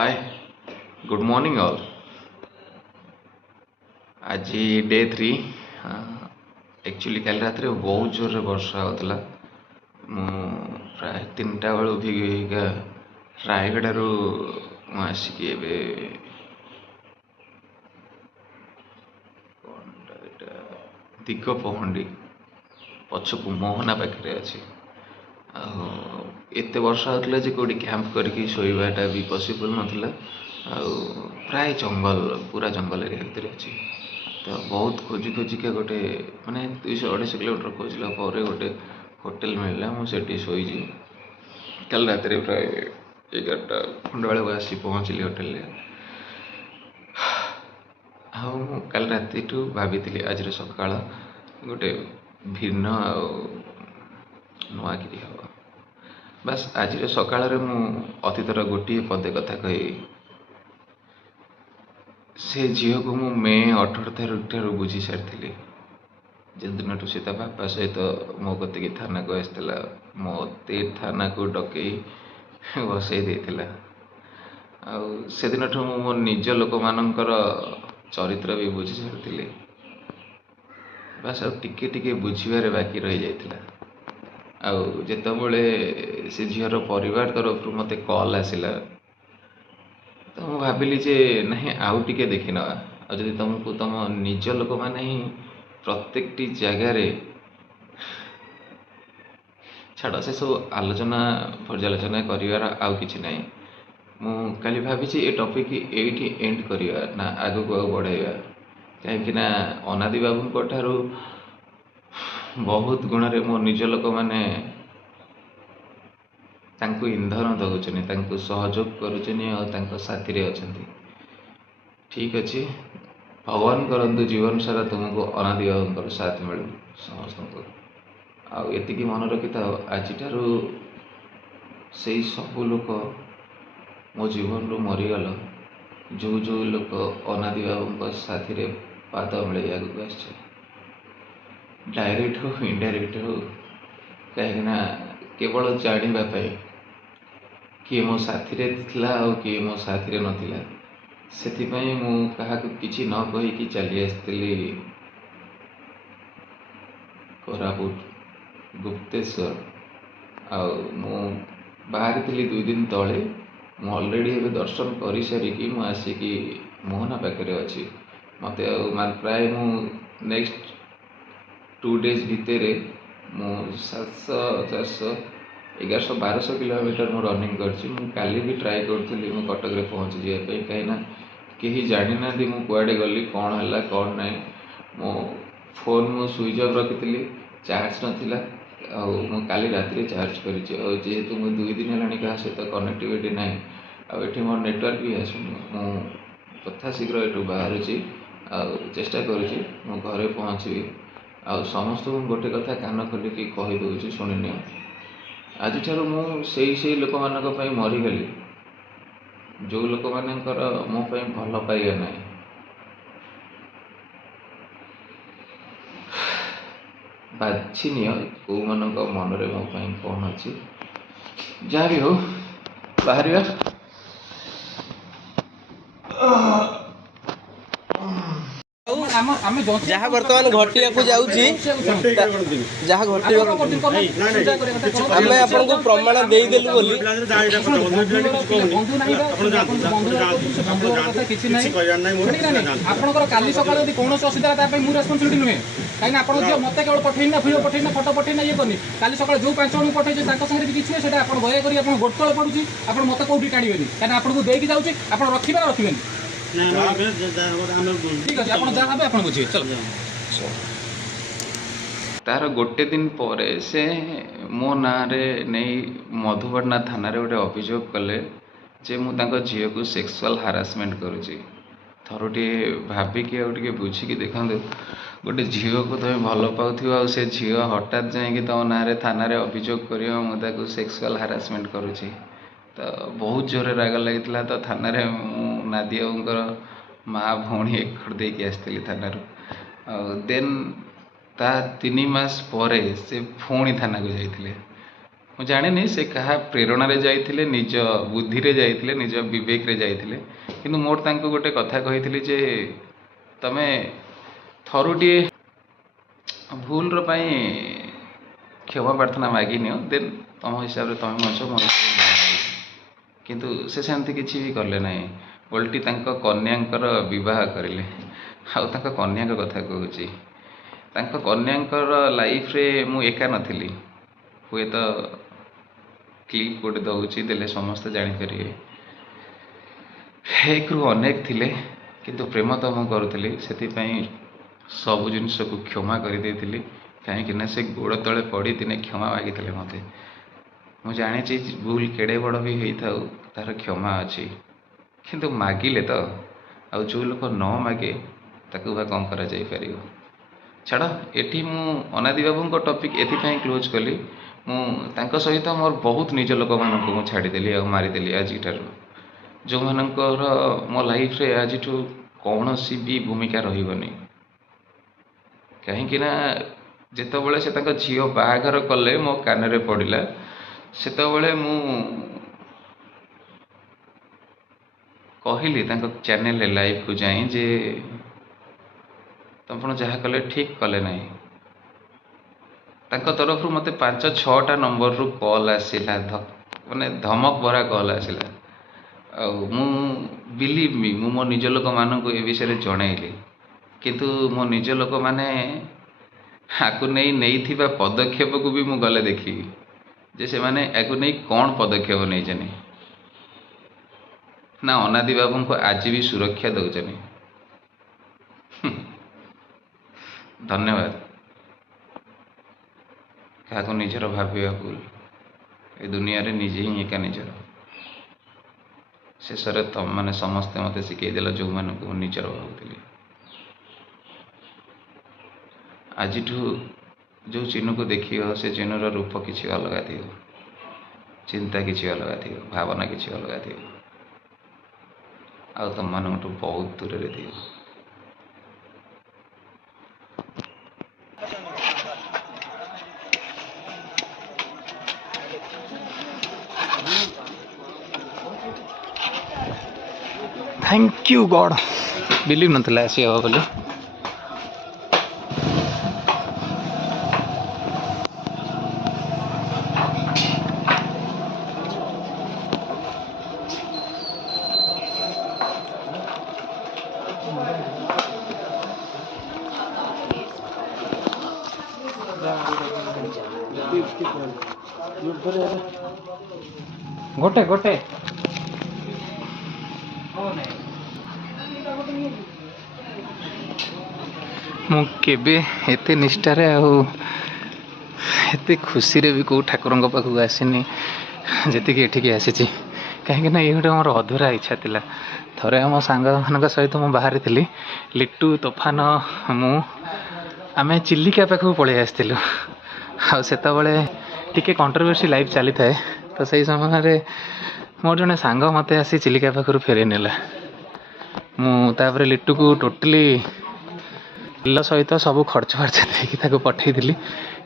Hi good morning all. आज day 3। Actually कल रात बहुत जोर वर्षा होता। मु प्राय 3टा बेलू भिगा रायगड़ू आसिक दिग पहंडी पछकू मोहना पाखे अच्छी। एत वर्षा होता जे कौटी कैंप करके शोवाटा भी पॉसिबल नाला। प्राय जंगल पूरा जंगल एरिया भितर अच्छी। तो बहुत खोजी खोजिका गोटे माने 200-250 किलोमीटर खोजला गोटे होटेल मिलला। मुझे शोची कल रात प्राय 11टा खंड बेलू आसी पहुँचली होटेल। कल राति भाभी आज सका गोटे भिन्न नुआकिरी हम। बस आज सकाल मु अतीतर गोटे पदे कथा कही से झील को मु मे 18 तारिख बुझी सारी। जो दिन से बापा सहित मो कति थाना को आसला मत थाना को डकई बसई देता। से दिन मो निज लोक मानकर चरित्र भी बुझी सारी। बस टिके टिके बुझे बाकी रही जाता। जितेबले से झीर परिवार तरफ मत कल आसला तो मुझे भाविली जे नहीं आउ टिके देखी ना। जदि तुमको तुम निज लोक मैंने ही प्रत्येक जगार छाड़ से सब आलोचना पर्यालोचना करार आउ कि ना। मुझे भावी ये टॉपिक ये एंड करवा ना आग को बढ़ावा कहीं अनादि बाबू ठारू बहुत गुण मो निज लोक मैंने इंधन दौरान सहयोग कर साथी अच्छा। ठीक अच्छे भगवान करंतु जीवन सारा तुमको अनादि बाबू साथ मिलू समस्त को। आती मन रखी था आज से सबू लोक मो जीवन रू मरीगल जो जो लोक अनादि बाबू साथी पाद मिले आगे आस डायरेक्ट हो इनडायरेक्ट हो कहीं केवल जानापी किए मो साथी थिला किए मो साथी नथिला से मु क्या किसी न कहीकि चली आसती कोरापुट गुप्तेश्वर। बाहर थी 2 दिन तले मु ऑलरेडी ए दर्शन कर सारिकी आसिक मोहना पाखे अच्छी। मत प्राय मु नेक्स्ट 2 डेज भितर मु 700-400 1100-1200 किलोमीटर मु रनिंग करी भी ट्राए करी मु कटक रे पहुँची जावाई कहीं कहीं जानी ना मु कुआडे गली कौन है कौन ना। मो फोन मु स्विच ऑफ रखी चार्ज नाला काली रात चार्ज कर जेहेतु मु 2 दिन है क्या सहित कनेक्टिविटी ना ये मोर नेटवर्क भी आसुनी मु तथा शीघ्र ये बाहर चेष्टा करुँची मु घरे पहुँची। समस्त गोटे कथा कान खोलिकी कहीदे शुणिनि आज मुझे लोक मान मरीगली जो लोक मानकर मो भल पाइबा ना। बाछि नियो कौ मान मनरे मो कौन अच्छी जहाँ भी हो बाहर। जहाँ बर्तमान घटिया को जाऊँगी जहाँ घटिया आम आपको प्रमाण देदेलु बोली आपंकर काली सकाल कौन असुविधा मुझे रेस्पन्सिबिलिटी नुहे कहीं आप मत केवल पठेना भिडियो पठेना फटो पठेना ये करनी काली सकाल जो 5 जन पठे साथ भी किसी है आप दयाकोरी गोट तले पड़ुची आप मत कौटी टाणवे कहीं आपको देकी जाऊँगी आप रखिए रखिए ठीक अच्छे आप जहाँ आप बुझे चलो। तार गोटे दिन पर से मो ना नहीं मधुपटना थाना गोटे अभियोग कले जे मुझे झील को सेक्सुअल हारासमेंट करुँची। थरुटे भाविकी आगे बुझिकी देखो गोटे झील को तुम भल पाऊ से झील हठात जाकि तुम ना थाना अभियोग कर मुझे सेक्सुअल हारासमेंट करुँची। तो बहुत जोर राग लगी तो थाना नादी बाबूर माँ भौणी एकड़ देकी आसती थाना देन ता 3 मास पर से पुणी थाना को जाते ମୁଁ ଜାଣିନି ସେ କାହା ପ୍ରେରଣାରେ ଯାଇଥିଲେ, ନିଜ ବୁଦ୍ଧିରେ ଯାଇଥିଲେ, ନିଜ ବିବେକରେ ଯାଇଥିଲେ, କିନ୍ତୁ ମୋର ତାଙ୍କୁ ଗୋଟେ କଥା କହିଥିଲି ଯେ ତମେ ଥରୁଟିଏ ଭୁଲର ପାଇଁ କ୍ଷମା ପ୍ରାର୍ଥନା ମାଗିନିଅ, ଦେନ୍ ତମ ହିସାବରେ ତମେ ବଞ୍ଚ, ମୋ କିନ୍ତୁ ସେ ସେମିତି କିଛି ବି କଲେ ନାହିଁ। ଓଲଟି ତାଙ୍କ କନ୍ୟାଙ୍କର ବିବାହ କରିଲେ। ଆଉ ତାଙ୍କ କନ୍ୟାଙ୍କ କଥା କହୁଛି, ତାଙ୍କ କନ୍ୟାଙ୍କର ଲାଇଫରେ ମୁଁ ଏକା ନଥିଲି। ହୁଏତ କ୍ଲିପ୍ ଗୋଟେ ଦେଉଛି, ଦେଲେ ସମସ୍ତେ ଜାଣିପାରିବେ। ଏକରୁ ଅନେକ ଥିଲେ, କିନ୍ତୁ ପ୍ରେମ ତ ମୁଁ କରୁଥିଲି, ସେଥିପାଇଁ ସବୁ ଜିନିଷକୁ କ୍ଷମା କରିଦେଇଥିଲି। କାହିଁକିନା ସେ ଗୋଡ଼ ତଳେ ପଡ଼ି ଦିନେ କ୍ଷମା ମାଗିଥିଲେ ମୋତେ। ମୁଁ ଜାଣିଛି ଭୁଲ କେଡ଼େ ବଡ଼ ବି ହେଇଥାଉ, ତାର କ୍ଷମା ଅଛି, କିନ୍ତୁ ମାଗିଲେ ତ। ଆଉ ଯେଉଁ ଲୋକ ନ ମାଗେ ତାକୁ ବା କ'ଣ କରାଯାଇପାରିବ। ଛାଡ଼, ଏଠି ମୁଁ ଅନାଦି ବାବୁଙ୍କ ଟପିକ୍ ଏଥିପାଇଁ କ୍ଲୋଜ୍ କଲି। ମୁଁ ତାଙ୍କ ସହିତ ମୋର ବହୁତ ନିଜ ଲୋକମାନଙ୍କୁ ମୁଁ ଛାଡ଼ିଦେଲି ଆଉ ମାରିଦେଲି ଆଜିଠାରୁ, ଯେଉଁମାନଙ୍କର ମୋ ଲାଇଫରେ ଆଜିଠୁ କୌଣସି ବି ଭୂମିକା ରହିବନି। କାହିଁକିନା ଯେତେବେଳେ ସେ ତାଙ୍କ ଝିଅ ବାହାଘର କଲେ ମୋ କାନରେ ପଡ଼ିଲା, ସେତେବେଳେ ମୁଁ କହିଲି ତାଙ୍କ ଚ୍ୟାନେଲରେ ଲାଇଭକୁ ଯାଇ ଯେ ଆପଣ ଯାହା କଲେ ଠିକ୍ କଲେ ନାହିଁ। ତାଙ୍କ ତରଫରୁ ମୋତେ 5-6ଟା ନମ୍ବରରୁ କଲ୍ ଆସିଲା, ମାନେ ଧମକ ଭରା କଲ୍ ଆସିଲା। ଆଉ ମୁଁ ବିଲିଭ୍ ମି, ମୁଁ ମୋ ନିଜ ଲୋକମାନଙ୍କୁ ଏ ବିଷୟରେ ଜଣେଇଲି, କିନ୍ତୁ ମୋ ନିଜ ଲୋକମାନେ ଆକୁ ନେଇଥିବା ପଦକ୍ଷେପକୁ ବି ମୁଁ ଗଲେ ଦେଖିବି ଯେ ସେମାନେ ଆକୁ ନେଇ କ'ଣ ପଦକ୍ଷେପ ନେଇଛନ୍ତି। ନା ଅନାଦି ବାବୁଙ୍କୁ ଆଜି ବି ସୁରକ୍ଷା ଦେଉଛନ୍ତି। ଧନ୍ୟବାଦ। କାହାକୁ ନିଜର ଭାବିବା ଭୁଲ, ଏ ଦୁନିଆରେ ନିଜେ ହିଁ ଏକା ନିଜର। ଶେଷରେ ତମମାନେ ସମସ୍ତେ ମୋତେ ଶିଖେଇଦେଲ ଯେଉଁମାନଙ୍କୁ ମୁଁ ନିଜର ଭାବୁଥିଲି। ଆଜିଠୁ ଯେଉଁ ଚିହ୍ନକୁ ଦେଖିବ, ସେ ଚିହ୍ନର ରୂପ କିଛି ଅଲଗା ଥିବ, ଚିନ୍ତା କିଛି ଅଲଗା ଥିବ, ଭାବନା କିଛି ଅଲଗା ଥିବ, ଆଉ ତମମାନଙ୍କଠୁ ବହୁତ ଦୂରରେ ଥିବ। Thank you god. ବିଲିଭ୍ ନଥିଲା ଆସି ହେବ ବୋଲି। ଗୋଟେ ମୁଁ କେବେ ଏତେ ନିଷ୍ଠାରେ ଆଉ ଏତେ ଖୁସିରେ ବି କେଉଁ ଠାକୁରଙ୍କ ପାଖକୁ ଆସିନି ଯେତିକି ଏଠିକି ଆସିଛି। କାହିଁକିନା ଏଇ ଗୋଟେ ମୋର ଅଧୁରା ଇଚ୍ଛା ଥିଲା। ଥରେ ଆମ ସାଙ୍ଗମାନଙ୍କ ସହିତ ମୁଁ ବାହାରିଥିଲି, ଲିଟୁ, ତୋଫାନ, ମୁଁ, ଆମେ ଚିଲିକା ପାଖକୁ ପଳେଇ ଆସିଥିଲୁ। ଆଉ ସେତେବେଳେ ଟିକେ କଣ୍ଟ୍ରୋଭର୍ସି ଲାଇଫ୍ ଚାଲିଥାଏ, ତ ସେଇ ସମୟରେ ମୋର ଜଣେ ସାଙ୍ଗ ମୋତେ ଆସି ଚିଲିକା ପାଖରୁ ଫେରେଇ ନେଲା। ମୁଁ ତାପରେ ଲିଟୁକୁ ଟୋଟାଲି ତେଲ ସହିତ ସବୁ ଖର୍ଚ୍ଚ ଦେଇକି ତାକୁ ପଠେଇଥିଲି,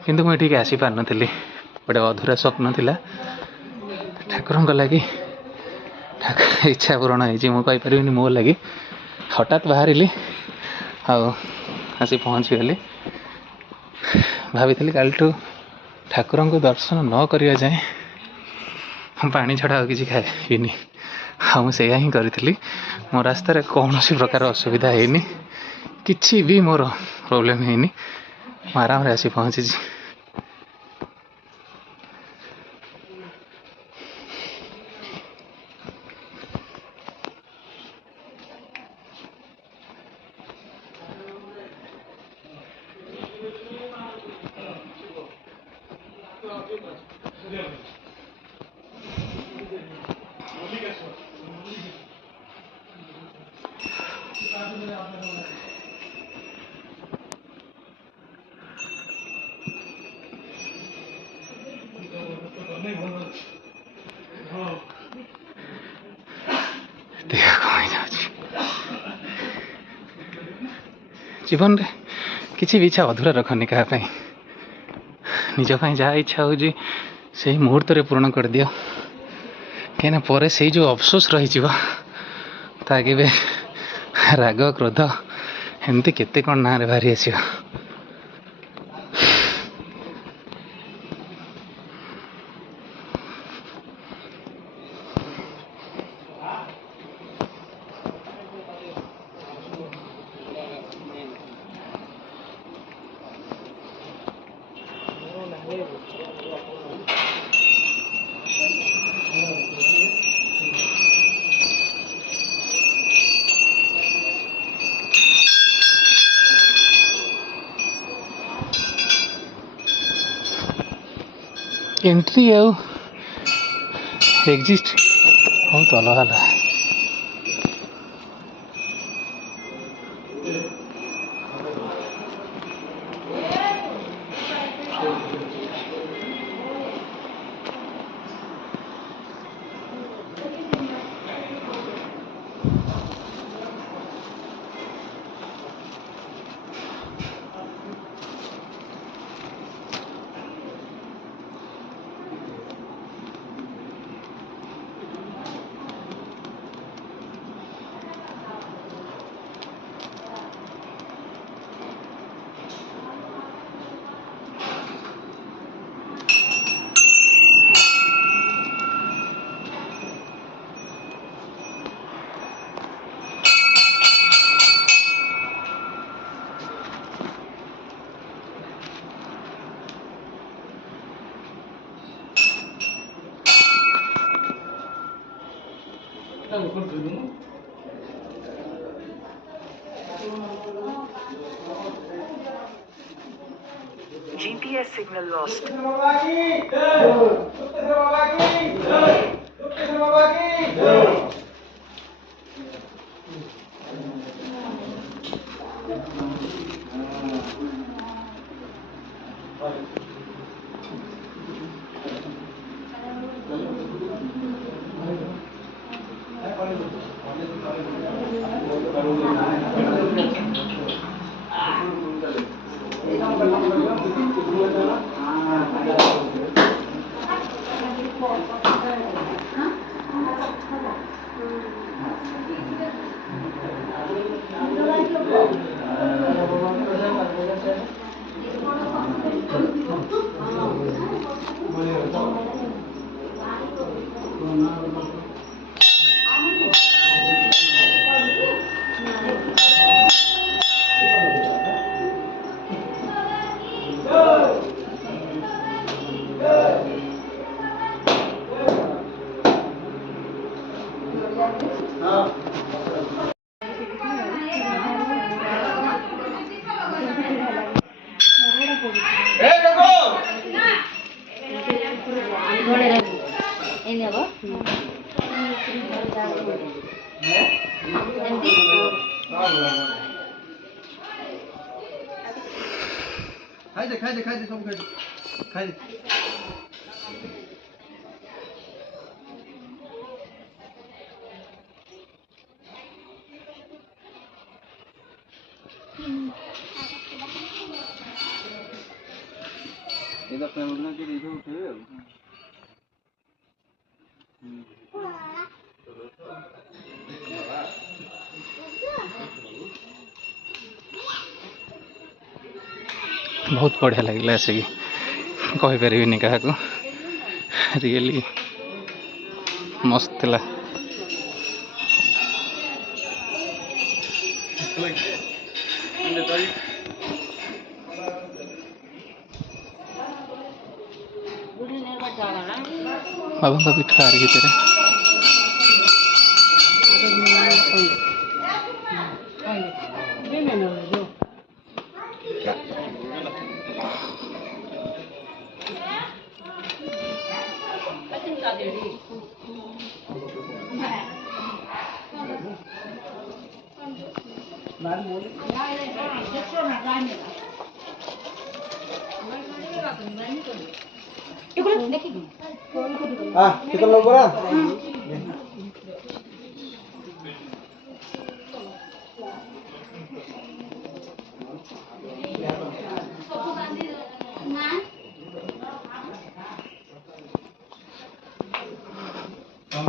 କିନ୍ତୁ ମୁଁ ଏଠିକି ଆସିପାରିନଥିଲି। ଗୋଟେ ଅଧୁରା ସ୍ୱପ୍ନ ଥିଲା। ଠାକୁରଙ୍କ ଲାଗି ଇଚ୍ଛା ପୂରଣ ହେଇଛି, ମୁଁ କହିପାରିବିନି ମୋ ଲାଗି। ହଠାତ୍ ବାହାରିଲି ଆଉ ଆସି ପହଞ୍ଚିଗଲି। ଭାବିଥିଲି କାଲିଠୁ ଠାକୁରଙ୍କୁ ଦର୍ଶନ ନ କରିବା ଯାଏଁ ମୁଁ ପାଣି ଛଡ଼ା ଆଉ କିଛି ଖାଇବିନି। ଆଉ ମୁଁ ସେଇଆ ହିଁ କରିଥିଲି। ମୋ ରାସ୍ତାରେ କୌଣସି ପ୍ରକାର ଅସୁବିଧା ହେଇନି, କିଛି ବି ମୋର ପ୍ରୋବ୍ଲେମ୍ ହେଇନି। ମୁଁ ଆରାମରେ ଆସି ପହଞ୍ଚିଛି। ଦେହ କଣ ହେଇଯାଉଛି। ଜୀବନରେ କିଛି ବି ଇଚ୍ଛା ଅଧୁରା ରଖନି କାହା ପାଇଁ। ନିଜ ପାଇଁ ଯାହା ଇଚ୍ଛା ହେଉଛି से मुहूर्त पूर्ण कर दियो कहीं पर से जो अफसोस रही ताकि राग क्रोध एमती केते कौन ना रे बाहरी आस एंट्री आउ एग्जिट बहुत अलग अलग GPS signal lost. खाई सब खाई ये अपने उड़ना के लिए उठे बहुत बढ़िया लगे आसिक कहीपरि क्या रियली मस्त थी बाबा पिठा भितर kita laporan.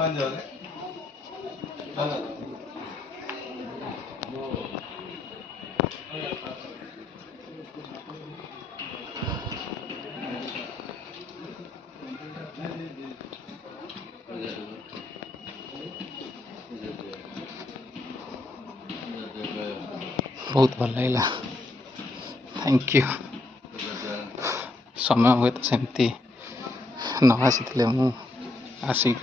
बहुत भल लगा थैंक यू समय हुए तो सेमती न आसी मु आसिक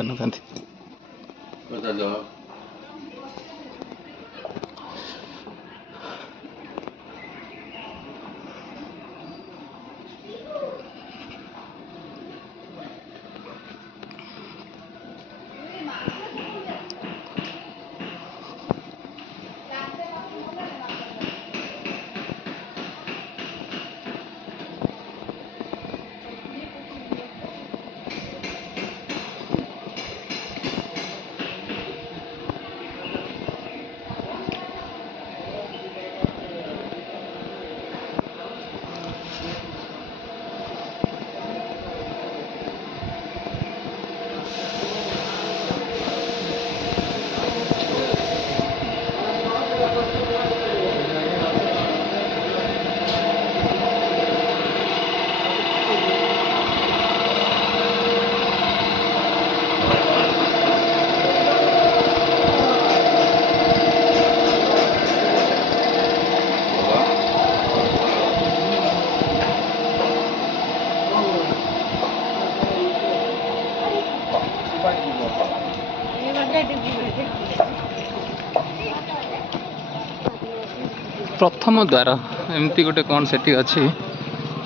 प्रथम द्वार एमती गोटे कौन सेठी अच्छी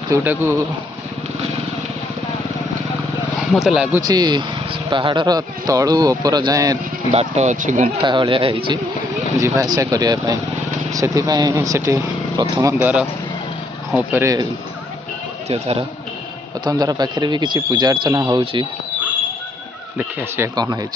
जोटा को मत लगुच पहाड़र तलू ऊपर जाए बाट अच्छी गुंफा भाया होवासा करने से प्रथम द्वार उपरे द्वितीय द्वार प्रथम द्वार पाखे भी किसी पूजा अर्चना हो देखी आसिया कौन है।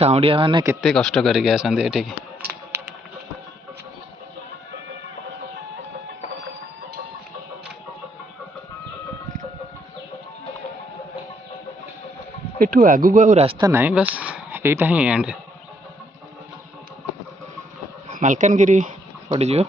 काउंडिया मैंने केते कष्ट करके आसते ये एठू आगु को रास्ता नहीं बस यहीटा ही एंड मालकानगिरी पड़ीज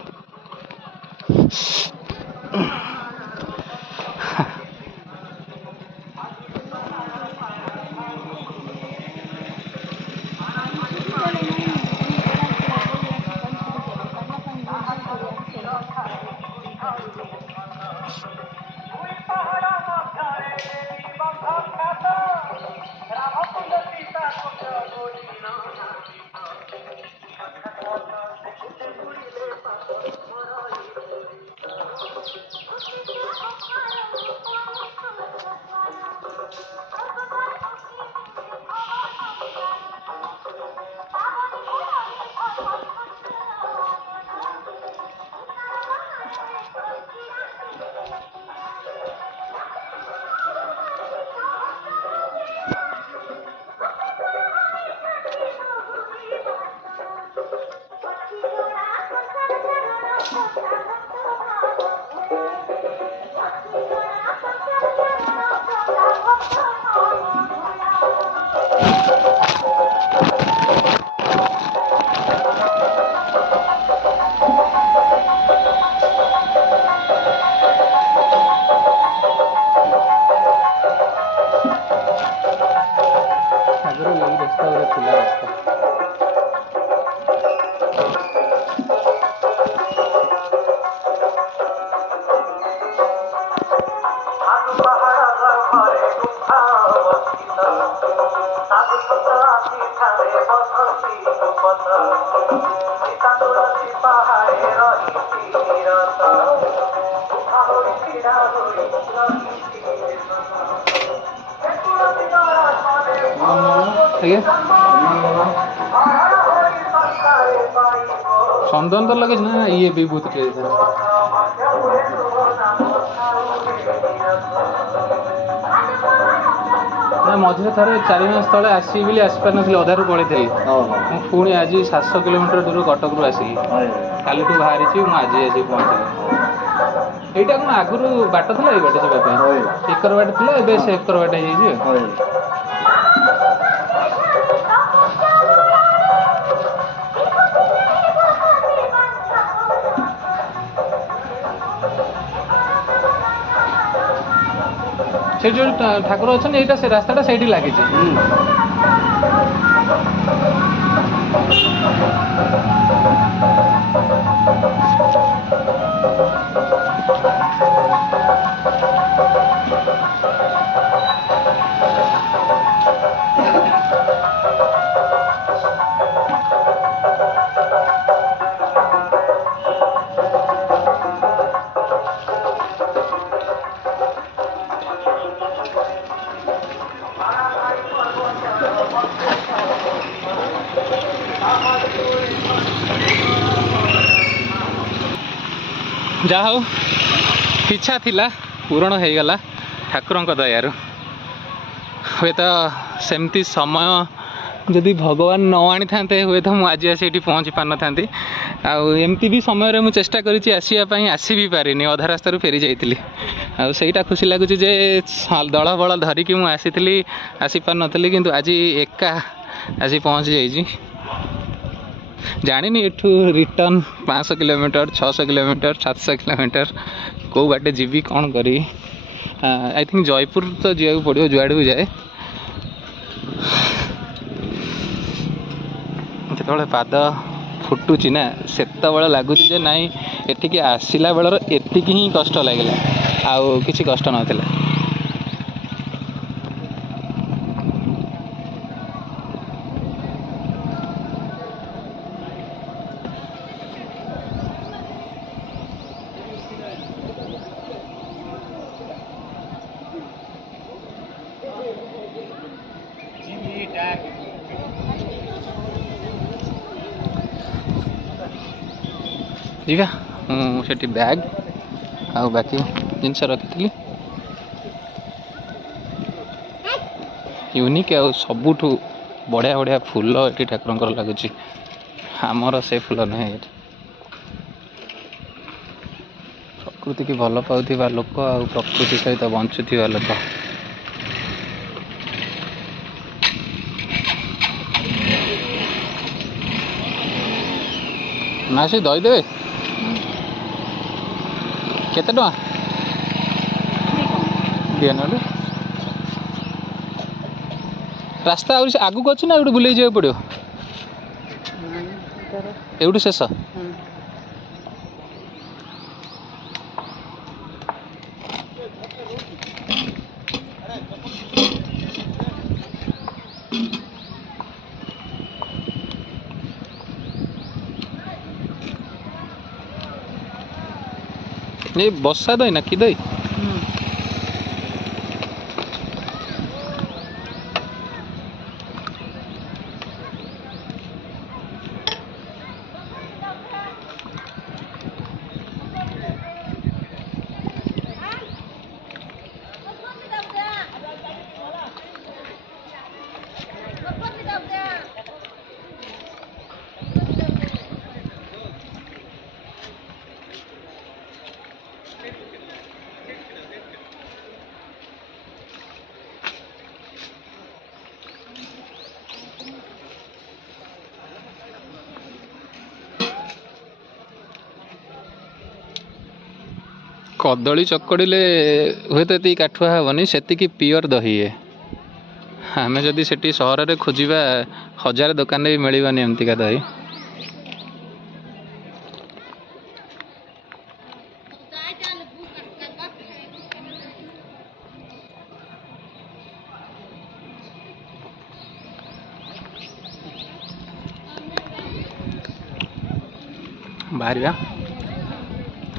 चंदन तो लगे ना ये भी बहुत ना मझे थे 4 मास तले आसि बोली आसपार नी अधारू पलैली पुणी आज 700 किलोमीटर दूर कटक रू आसिली काली बाहरी मुझे आज आसी पहुँचली यहाँ कौन आगुरी बाट था ये बाट जावाई एकर बाट था ए से एकर बाट हो से जो ठाकुर अच्छा यहाँ से रास्ता से लगी जा हो इच्छा थिला पूरण हो गला ठाकुर दयार हे तो सेमती समय जदि भगवान न आनी था हे तो मुझे आज ये पहुँची पार थी आमती भी समय मुझे चेष्टा करी आसी भी पारे अधा रास्तार फेरी जाइली आईटा खुशी लगुच दल बल धरिकी मुझे आसी पार नी कि आज एका आसी पहुँची जाइए जानी एठू रिटर्न 500 किलोमीटर 600 किलोमीटर 700 किलोमीटर कौ बाटे जीवी कौन करी आई थिंक जयपुर तो जा पड़ो जुआड़ भी जाए जो पाद फुटुची ना से लगुच नाई एठिकी आसला बेलर एतिकी ही कष्ट लगे आउ किसी कष्ट नाला जीवा मुझे बैग आ बाकी जिनस रखी यूनिक आ सबुठ बढ़िया बढ़िया फूल ये ठाकुर लगुच आमर से फूल नुहे प्रकृति की भल पाउथिबा लोक आ प्रकृति सहित बंचुथिबा लोक ना से दही देवे केते टका दिए ना रास्ता आगू अच्छी ना ये बुले जाए पड़ो एवढू शेष ये बसा दही ना कि दही कदली चकड़े हुए तो ये काठुआ हेनी से पियर दही है आम जदि से सहर में खोजा 1000 दुकान भी मिलवानी एमतीका दही बाहर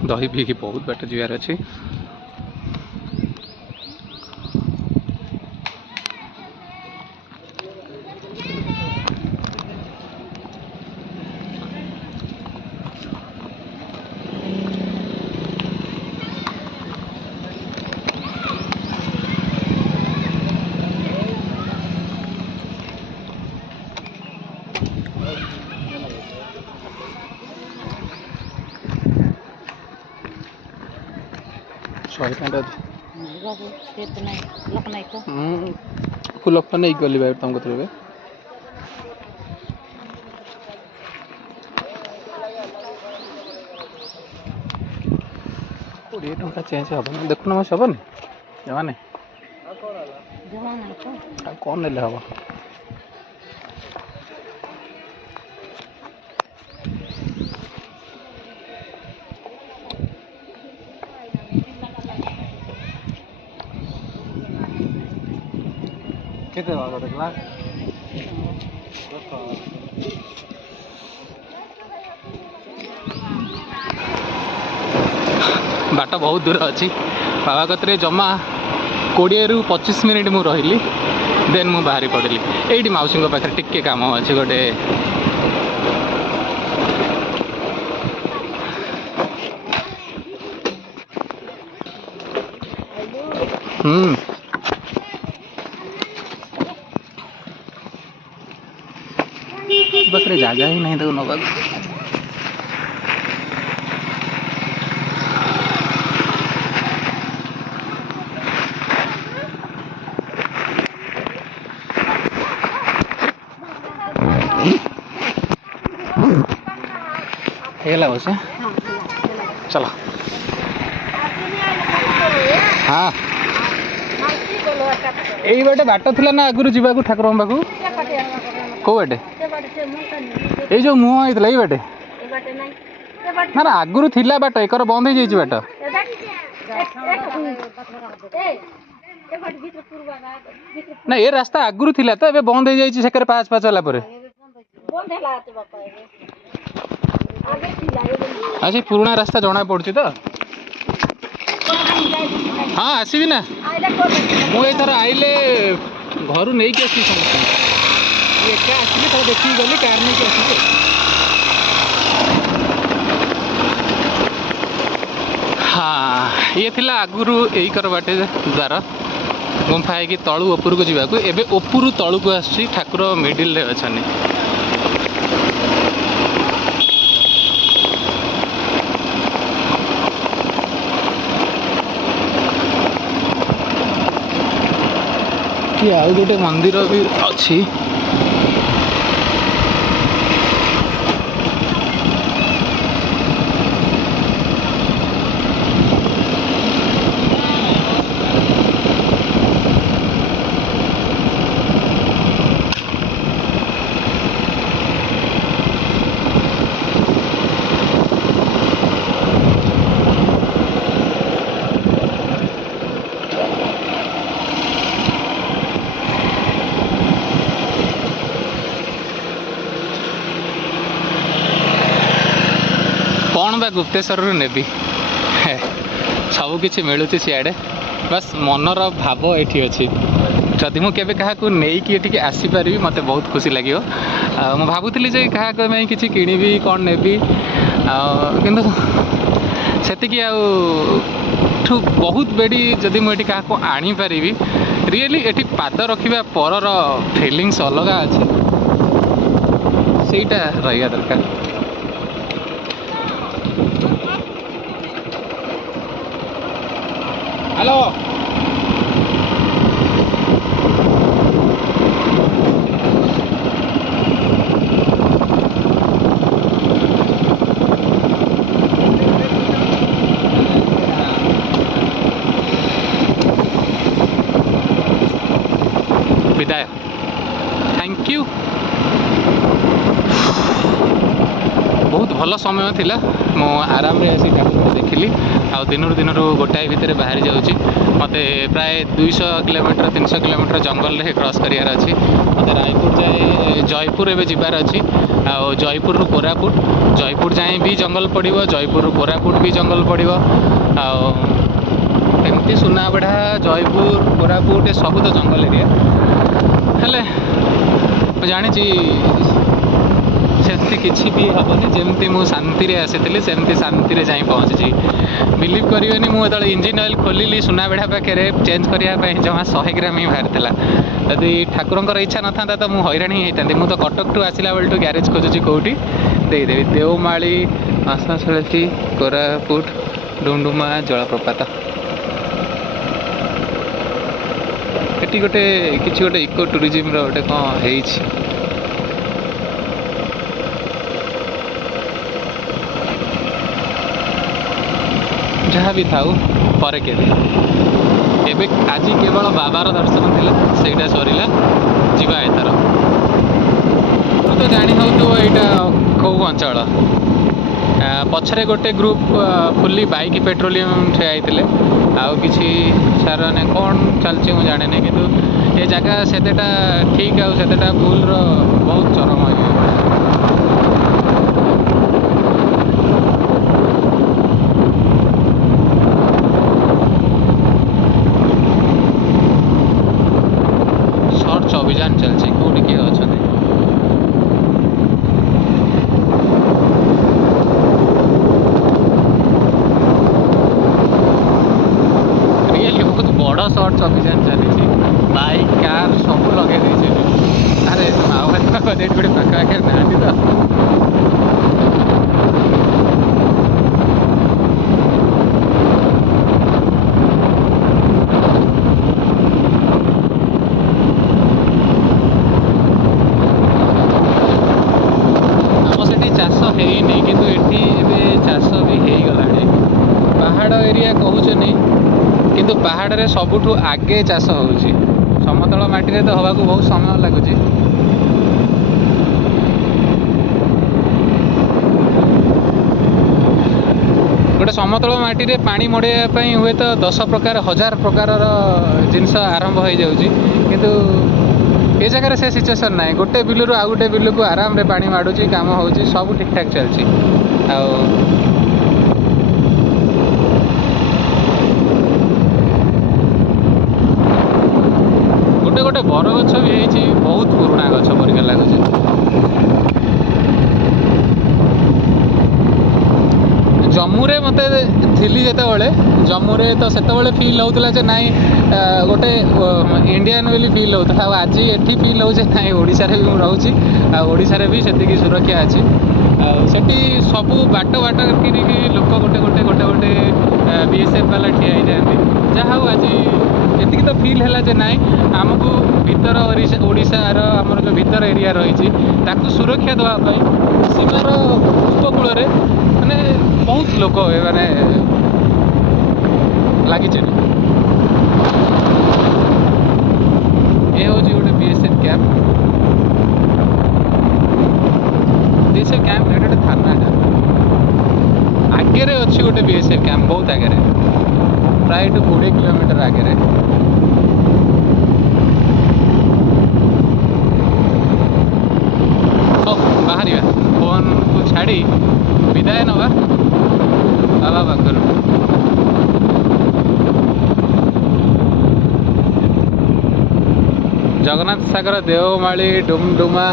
दही पी बहुत बाट जीवार अच्छी ଫୁଲକ ନେଇକି ଗଲି ଭାଇ ତମ କତିରେ ଏବେ। କୋଡ଼ିଏ ଟଙ୍କା ଚେଞ୍ଜ ହବନି ଦେଖୁନ ମୋ ହବନି ଜମାନି ଆଉ କ'ଣ ନେଲେ ହବ। କେତେ ଗୋଟେ ଗ୍ଲାସ୍ ବାଟ ବହୁତ ଦୂର ଅଛି। ବାବା କତିରେ ଜମା 20ରୁ 25 ମିନିଟ୍ ମୁଁ ରହିଲି। ଦେନ୍ ମୁଁ ବାହାରି ପଡ଼ିଲି। ଏଇଠି ମାଉସୀଙ୍କ ପାଖରେ ଟିକେ କାମ ଅଛି ଗୋଟେ। ପାଖରେ ଜାଗା ହିଁ ନାହିଁ ତାକୁ ନେବାକୁ। ହେଇଗଲା ବସ ଚଲ। ହଁ ଏଇ ବାଟେ ବାଟ ଥିଲା ନା ଆଗରୁ ଯିବାକୁ ଠାକୁରଙ୍କ ପାଖକୁ? କୋଉ ବାଟେ? ଏଇ ଯୋଉ ମୁହଁ ହେଇଥିଲା ଏଇ ବାଟେ? ନା ନା ଆଗରୁ ଥିଲା ବାଟ, ଏକର ବନ୍ଦ ହେଇଯାଇଛି ବାଟ। ନା ଏ ରାସ୍ତା ଆଗରୁ ଥିଲା ତ, ଏବେ ବନ୍ଦ ହେଇଯାଇଛି ସେକରେ ପାହାଚ ପାହାଚ ହେଲା ପରେ। ହଁ ସେ ପୁରୁଣା ରାସ୍ତା ଜଣା ପଡୁଛି ତ। ହଁ ଆସିବି ନା, ମୁଁ ଏଇଥର ଆଇଲେ ଘରୁ ନେଇକି ଆସିବି ସମସ୍ତଙ୍କୁ। ଏକା ଆସିଲି ଥରେ ଦେଖିକି ଗଲି, କାର ନେଇକି ଆସିବି। ହଁ ଇଏ ଥିଲା ଆଗରୁ ଏଇକର ବାଟେ ଦ୍ୱାର, ଗୁମ୍ଫା ହେଇକି ତଳୁ ଉପରକୁ ଯିବାକୁ। ଏବେ ଉପରୁ ତଳକୁ ଆସୁଛି, ଠାକୁର ମିଡିଲରେ ଅଛନ୍ତି। ଆଉ ଗୋଟେ ମନ୍ଦିର ବି ଅଛି। କ'ଣ ବା ଗୁପ୍ତେଶ୍ୱରରୁ ନେବି, ସବୁକିଛି ମିଳୁଛି ସିଆଡ଼େ, ବାସ୍ ମନର ଭାବ ଏଠି ଅଛି। ଯଦି ମୁଁ କେବେ କାହାକୁ ନେଇକି ଏଠିକି ଆସିପାରିବି ମୋତେ ବହୁତ ଖୁସି ଲାଗିବ। ଆଉ ମୁଁ ଭାବୁଥିଲି ଯେ କାହାକୁ ପାଇଁ କିଛି କିଣିବି, କ'ଣ ନେବି, କିନ୍ତୁ ସେତିକି ଆଉ ଠୁ ବହୁତ ବେଡ଼ି ଯଦି ମୁଁ ଏଠି କାହାକୁ ଆଣିପାରିବି, ରିଏଲି ଏଠି ପାଦ ରଖିବା ପରର ଫିଲିଙ୍ଗସ୍ ଅଲଗା ଅଛି, ସେଇଟା ରହିବା ଦରକାର। ହ୍ୟାଲୋ ବିଦାୟ, ଥ୍ୟାଙ୍କ ୟୁ। ବହୁତ ଭଲ ସମୟ ଥିଲା, ମୁଁ ଆରାମରେ ଆସି ଠାକୁରଙ୍କୁ ଦେଖିଲି। ଆଉ ଦିନରୁ ଗୋଟାଏ ଭିତରେ ବାହାରି ଯାଉଛି। ମୋତେ ପ୍ରାୟ 200 କିଲୋମିଟର 300 କିଲୋମିଟର ଜଙ୍ଗଲରେ କ୍ରସ୍ କରିବାର ଅଛି। ମୋତେ ରାୟପୁର ଯାଏ ଜୟପୁର ଏବେ ଯିବାର ଅଛି। ଆଉ ଜୟପୁରରୁ କୋରାପୁଟ, ଜୟପୁର ଯାଏଁ ବି ଜଙ୍ଗଲ ପଡ଼ିବ, ଜୟପୁରରୁ କୋରାପୁଟ ବି ଜଙ୍ଗଲ ପଡ଼ିବ। ଆଉ ଏମିତି ସୁନାବେଢ଼ା, ଜୟପୁର, କୋରାପୁଟ ଏସବୁ ତ ଜଙ୍ଗଲ ଏରିଆ। ହେଲେ ମୁଁ ଜାଣିଛି ସେମିତି କିଛି ବି ହେବନି, ଯେମିତି ମୁଁ ଶାନ୍ତିରେ ଆସିଥିଲି ସେମିତି ଶାନ୍ତିରେ ଯାଇ ପହଞ୍ଚିଛି। ବିଲିଭ୍ କରିବେନି, ମୁଁ ଯେତେବେଳେ ଇଞ୍ଜିନ୍ ଅଏଲ୍ ଖୋଲିଲି ସୁନାବେଢ଼ା ପାଖରେ ଚେଞ୍ଜ କରିବା ପାଇଁ ଜମା 100 ଗ୍ରାମ ହିଁ ବାହାରିଥିଲା। ଯଦି ଠାକୁରଙ୍କର ଇଚ୍ଛା ନଥାନ୍ତା ତ ମୁଁ ହଇରାଣ ହିଁ ହେଇଥାନ୍ତି। ମୁଁ ତ କଟକଠୁ ଆସିଲା ବେଳଠୁ ଗ୍ୟାରେଜ୍ ଖୋଜୁଛି କେଉଁଠି ଦେଇଦେବି। ଦେଓମାଳି, ଆଶାଶୁଳେଶୀ, କୋରାପୁଟ, ଡୁମଡୁମା ଜଳପ୍ରପାତ। ଏଠି ଗୋଟେ କିଛି ଗୋଟେ ଇକୋ ଟୁରିଜିମ୍ର ଗୋଟେ କ'ଣ ହେଇଛି। ଯାହା ବି ଥାଉ ପରେ କେବେ। ଏବେ ଆଜି କେବଳ ବାବାର ଦର୍ଶନ ଥିଲା, ସେଇଟା ସରିଲା, ଯିବା ଏଥର। ତୁ ତ ଜାଣି ହେଉଥିବ ଏଇଟା କେଉଁ ଅଞ୍ଚଳ। ପଛରେ ଗୋଟେ ଗ୍ରୁପ୍ ଫୁଲି ବାଇକ୍ ପେଟ୍ରୋଲିୟମ୍ ଠିଆ ହେଇଥିଲେ। ଆଉ କିଛି ସାର୍ମାନେ କ'ଣ ଚାଲିଛି ମୁଁ ଜାଣିନି, କିନ୍ତୁ ଏ ଜାଗା ସେତେଟା ଠିକ୍ ଆଉ ସେତେଟା ଭୁଲର ବହୁତ ଚରମ ଇଏ। ସର୍ଚ୍ଚ ଅଭିଯାନ ଚାଲିଛି, କେଉଁଠି କିଏ ଅଛନ୍ତି। ରିଏଲି ବହୁତ ବଡ଼ ସର୍ଚ୍ଚ ଅଭିଯାନ ଚାଲିଛି। ବାଇକ୍ କାର୍ ସବୁ ଲଗେଇ ଦେଇଛି। ଆରେ ମାଓବାଦୀ ଏଠି ଗୋଟେ ପାଖାପାଖି ନାହାନ୍ତି ତ। ହେଇନି, କିନ୍ତୁ ଏଠି ଏବେ ଚାଷ ବି ହେଇଗଲାଣି। ପାହାଡ଼ ଏରିଆ କହୁଛନ୍ତି, କିନ୍ତୁ ପାହାଡ଼ରେ ସବୁଠୁ ଆଗେ ଚାଷ ହେଉଛି। ସମତଳ ମାଟିରେ ତ ହେବାକୁ ବହୁତ ସମୟ ଲାଗୁଛି। ଗୋଟେ ସମତଳ ମାଟିରେ ପାଣି ମଡ଼େଇବା ପାଇଁ ହୁଏତ 10 ପ୍ରକାର 1000 ପ୍ରକାରର ଜିନିଷ ଆରମ୍ଭ ହେଇଯାଉଛି, କିନ୍ତୁ ଏ ଜାଗାରେ ସେ ସିଚୁଏସନ୍ ନାହିଁ। ଗୋଟେ ବିଲରୁ ଆଉ ଗୋଟେ ବିଲକୁ ଆରାମରେ ପାଣି ମାଡ଼ୁଛି, କାମ ହେଉଛି, ସବୁ ଠିକ୍ଠାକ୍ ଚାଲିଛି। ଆଉ ଗୋଟେ ଗୋଟେ ବରଗଛ ବି ହେଇଛି, ବହୁତ ପୁରୁଣା ଗଛ ପରିକା ଲାଗୁଛି। ଜମ୍ମୁରେ ମୋତେ ଥିଲି ଯେତେବେଳେ, ଜମ୍ମୁରେ ତ ସେତେବେଳେ ଫିଲ୍ ହେଉଥିଲା ଯେ ନାଇଁ ଗୋଟେ ଇଣ୍ଡିଆନ୍ ବୋଲି ଫିଲ୍ ହେଉଥିଲା। ଆଉ ଆଜି ଏଠି ଫିଲ୍ ହେଉଛି ନାଇଁ ଓଡ଼ିଶାରେ ବି ମୁଁ ରହୁଛି, ଆଉ ଓଡ଼ିଶାରେ ବି ସେତିକି ସୁରକ୍ଷା ଅଛି। ଆଉ ସେଠି ସବୁ ବାଟ କିରିକି ଲୋକ ଗୋଟେ BSF ବାଲା ଠିଆ ହେଇଯାଆନ୍ତି। ଯାହା ହଉ ଆଜି ଏତିକି ତ ଫିଲ୍ ହେଲା ଯେ ନାଇଁ ଆମକୁ ଭିତର ଓଡ଼ିଶାର ଆମର ଯେଉଁ ଭିତର ଏରିଆ ରହିଛି ତାକୁ ସୁରକ୍ଷା ଦେବା ପାଇଁ ସୀମାର ଉପକୂଳରେ ମାନେ ବହୁତ ଲୋକ ମାନେ ଲାଗିଛନ୍ତି। ଏ ହେଉଛି ଗୋଟେ BSF କ୍ୟାମ୍ପ। BSF କ୍ୟାମ୍ପ ଏଇଟା ଗୋଟେ ଥାନାଟା ଆଗରେ ଅଛି। ଗୋଟେ BSF କ୍ୟାମ୍ପ ବହୁତ ଆଗରେ, ପ୍ରାୟ 20 କିଲୋମିଟର ଆଗରେ। ହଉ ବାହାରିବା, ଫୋନ୍କୁ ଛାଡ଼ି ବିଦାୟ ନେବା ବାବା ପାଖରୁ। ଜଗନ୍ନାଥ ସାଗର, ଦେଓମାଳି, ଡୁମଡୁମା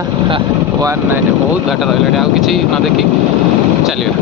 190 ବହୁତ ବାଟ ରହିଲାଣି। ଆଉ କିଛି ନ ଦେଖି ଚାଲିବା।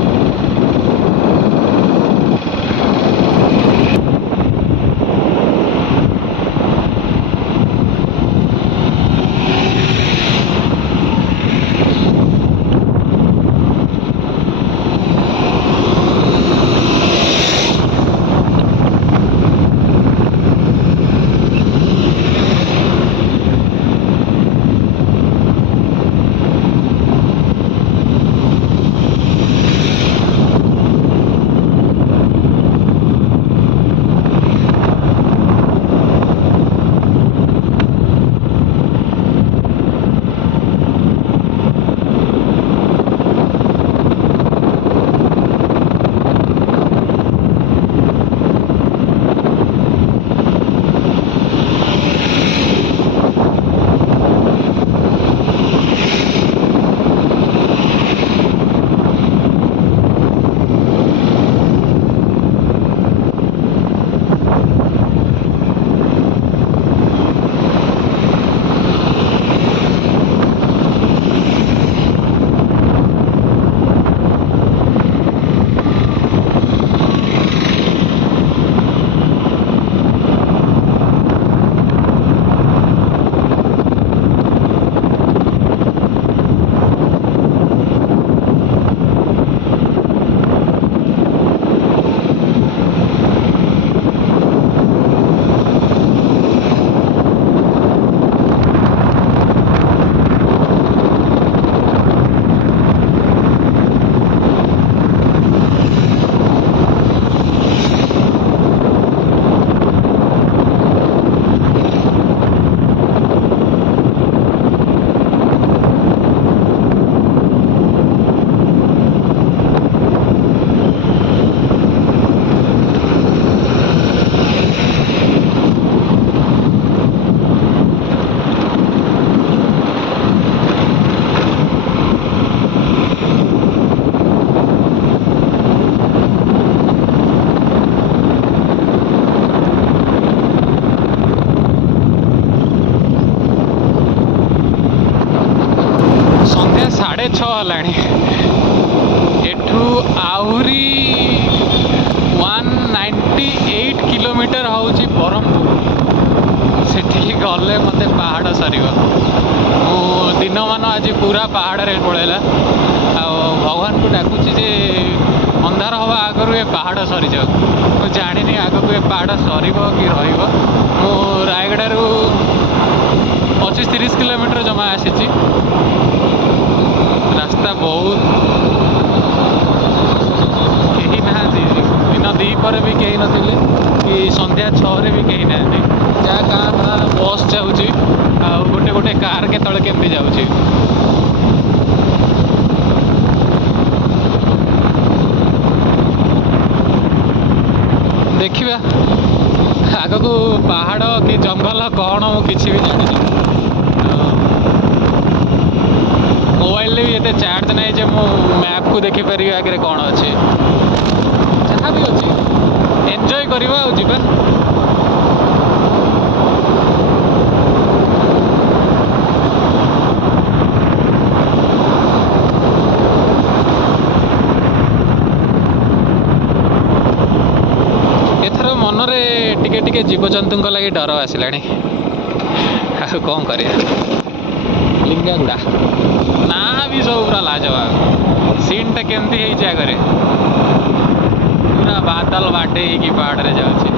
ସରିବ। ମୁଁ ଦିନମାନ ଆଜି ପୁରା ପାହାଡ଼ରେ ପଳେଇଲା। ଆଉ ଭଗବାନଙ୍କୁ ଡାକୁଛି ଯେ ଅନ୍ଧାର ହେବା ଆଗରୁ ଏ ପାହାଡ଼ ସରିଯାଉ। ମୁଁ ଜାଣିନି ଆଗକୁ ଏ ପାହାଡ଼ ସରିବ କି ରହିବ। ମୁଁ ରାୟଗଡ଼ାରୁ 25-30 କିଲୋମିଟର ଜମା ଆସିଛି। ରାସ୍ତା ବହୁତ, କେହି ନାହାନ୍ତି। ଦିନ 2 ପରେ ବି କେହି ନଥିଲେ, କି ସନ୍ଧ୍ୟା 6ରେ ବି କେହି ନାହାନ୍ତି। ଯାହା କାଁ ଭାଁ ବସ୍ ଯାଉଛି, ଆଉ ଗୋଟେ କାର୍ କେତେବେଳେ କେମିତି ଯାଉଛି। ଦେଖିବା ଆଗକୁ ପାହାଡ଼ କି ଜଙ୍ଗଲ କ'ଣ ମୁଁ କିଛି ବି ଜାଣିନି। ମୋବାଇଲରେ ବି ଏତେ ଚାର୍ଜ ନାହିଁ ଯେ ମୁଁ ମ୍ୟାପ୍କୁ ଦେଖିପାରିବି ଆଗରେ କ'ଣ ଅଛି। ଯାହା ବି ଅଛି ଏନ୍ଜୟ କରିବା ଆଉ ଯିବା। ଏଥର ମନରେ ଟିକେ ଟିକେ ଜୀବଜନ୍ତୁଙ୍କ ଲାଗି ଡର ଆସିଲାଣି। ଆଉ କ'ଣ କରିବା। ଲିଙ୍ଗାଙ୍ଗା ନା ବି ସବୁ ପୁରା ଲାଜବାବ। ସିନ୍ଟା କେମିତି ହେଇଛି ଆଗରେ, ପୁରା ବାଦଲ ବାଡ଼େଇ ହେଇକି ପାହାଡ଼ରେ ଯାଉଛି।